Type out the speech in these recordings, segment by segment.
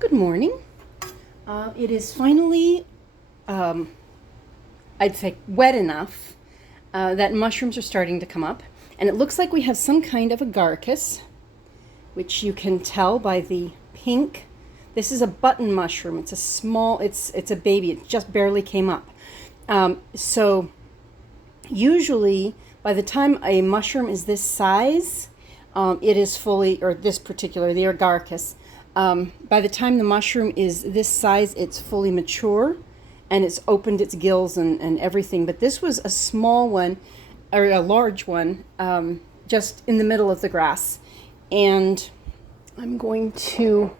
Good morning. It is finally, I'd say, wet enough that mushrooms are starting to come up. And it looks like we have some kind of agaricus, which you can tell by the pink. This is a button mushroom. It's a small, it's a baby. It just barely came up. So usually by the time a mushroom is this size, it is fully, or this particular, the agaricus, by the time the mushroom is this size, it's fully mature and it's opened its gills and everything. But this was a small one, or a large one, just in the middle of the grass. And I'm going to,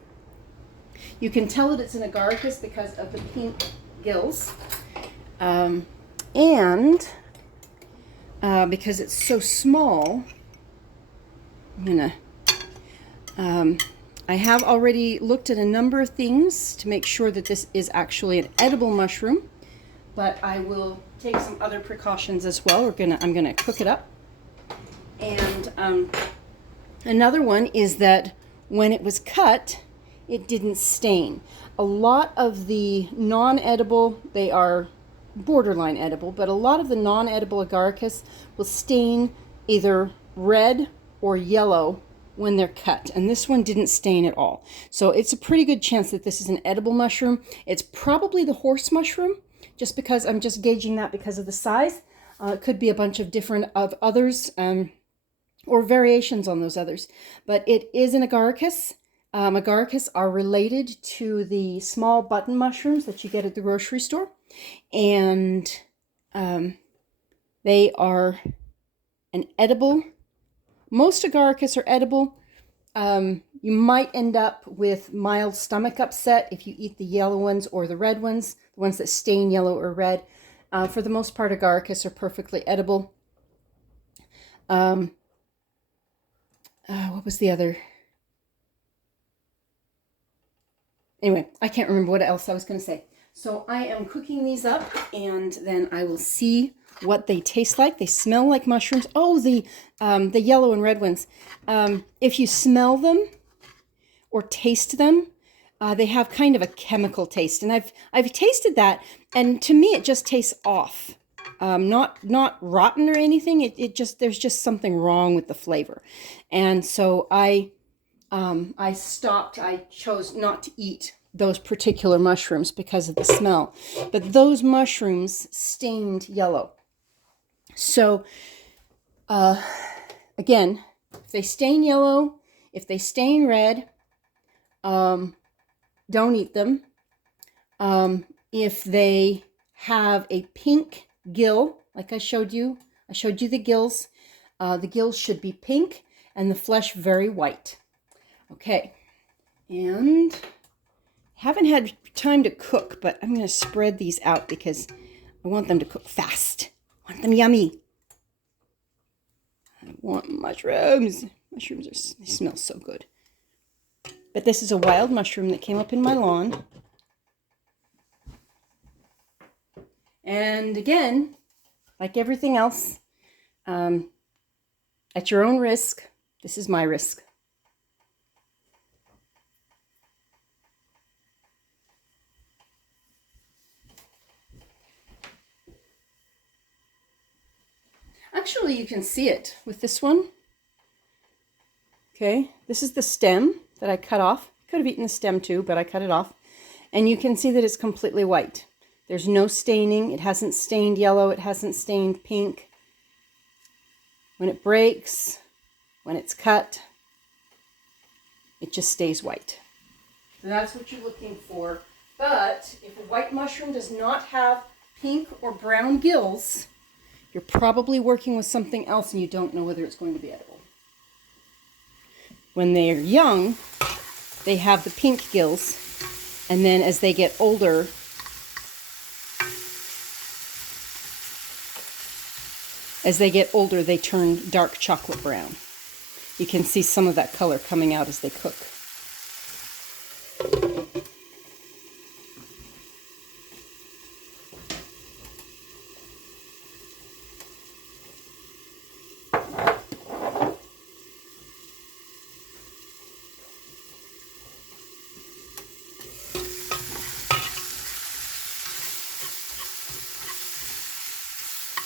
you can tell that it's an agaricus because of the pink gills. And because it's so small, I'm gonna, I have already looked at a number of things to make sure that this is actually an edible mushroom, but I will take some other precautions as well. I'm gonna cook it up. And another one is that when it was cut, it didn't stain. A lot of the non-edible, they are borderline edible, but a lot of the non-edible agaricus will stain either red or yellow when they're cut, and this one didn't stain at all. So it's a pretty good chance that this is an edible mushroom. It's probably the horse mushroom, just because I'm just gauging that because of the size. It could be a bunch of different of others or variations on those others, but it is an agaricus. Agaricus are related to the small button mushrooms that you get at the grocery store, and they are an edible. Most agaricus are edible. You might end up with mild stomach upset if you eat the yellow ones or the red ones, the ones that stain yellow or red. For the most part, agaricus are perfectly edible. What was the other? Anyway, I can't remember what else I was going to say. So I am cooking these up, and then I will see what they taste like. They smell like mushrooms. Oh, the yellow and red ones. If you smell them or taste them, they have kind of a chemical taste, and I've tasted that, and to me it just tastes off. Not rotten or anything. It just, there's just something wrong with the flavor, and so I stopped. I chose not to eat those particular mushrooms because of the smell, but those mushrooms stained yellow. So, again, if they stain yellow, if they stain red, don't eat them. If they have a pink gill, like I showed you the gills. The gills should be pink and the flesh very white. Okay, and haven't had time to cook, but I'm going to spread these out because I want them to cook fast. I want them yummy. I want mushrooms. Mushrooms they smell so good. But this is a wild mushroom that came up in my lawn. And again, like everything else, at your own risk. This is my risk. Actually, you can see it with this one. Okay, this is the stem that I cut off. Could have eaten the stem too, but I cut it off. And you can see that it's completely white. There's no staining. It hasn't stained yellow. It hasn't stained pink. When it breaks, when it's cut, it just stays white. So that's what you're looking for. But if a white mushroom does not have pink or brown gills, you're probably working with something else and you don't know whether it's going to be edible. When they're young, they have the pink gills, and then as they get older, they turn dark chocolate brown. You can see some of that color coming out as they cook.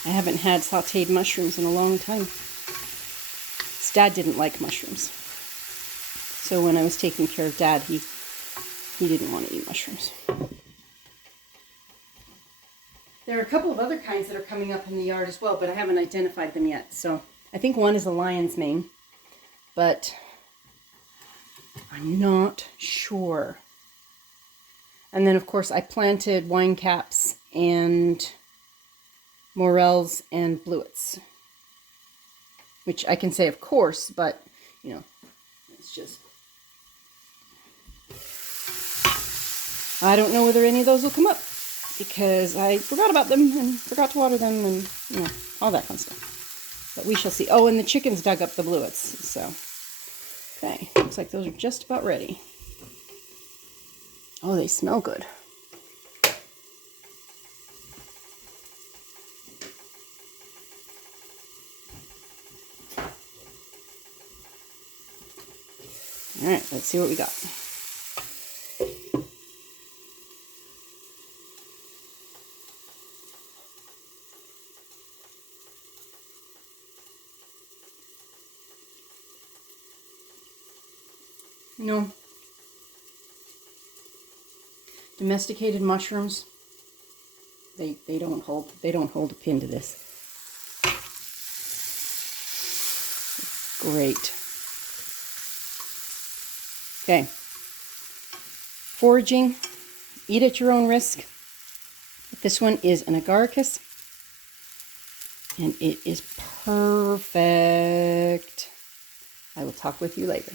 I haven't had sauteed mushrooms in a long time. His dad didn't like mushrooms. So when I was taking care of Dad, he didn't want to eat mushrooms. There are a couple of other kinds that are coming up in the yard as well, but I haven't identified them yet. So I think one is a lion's mane, but I'm not sure. And then, of course, I planted wine caps and morels and bluets, which I can say, of course, but, you know, it's just... I don't know whether any of those will come up because I forgot about them and forgot to water them and, you know, all that fun stuff. But we shall see. Oh, and the chickens dug up the bluets, so... Okay, looks like those are just about ready. Oh, they smell good. All right, let's see what we got. No. Domesticated mushrooms, they don't hold a pin to this. Great. Okay. Foraging, eat at your own risk. This one is an agaricus, and it is perfect. I will talk with you later.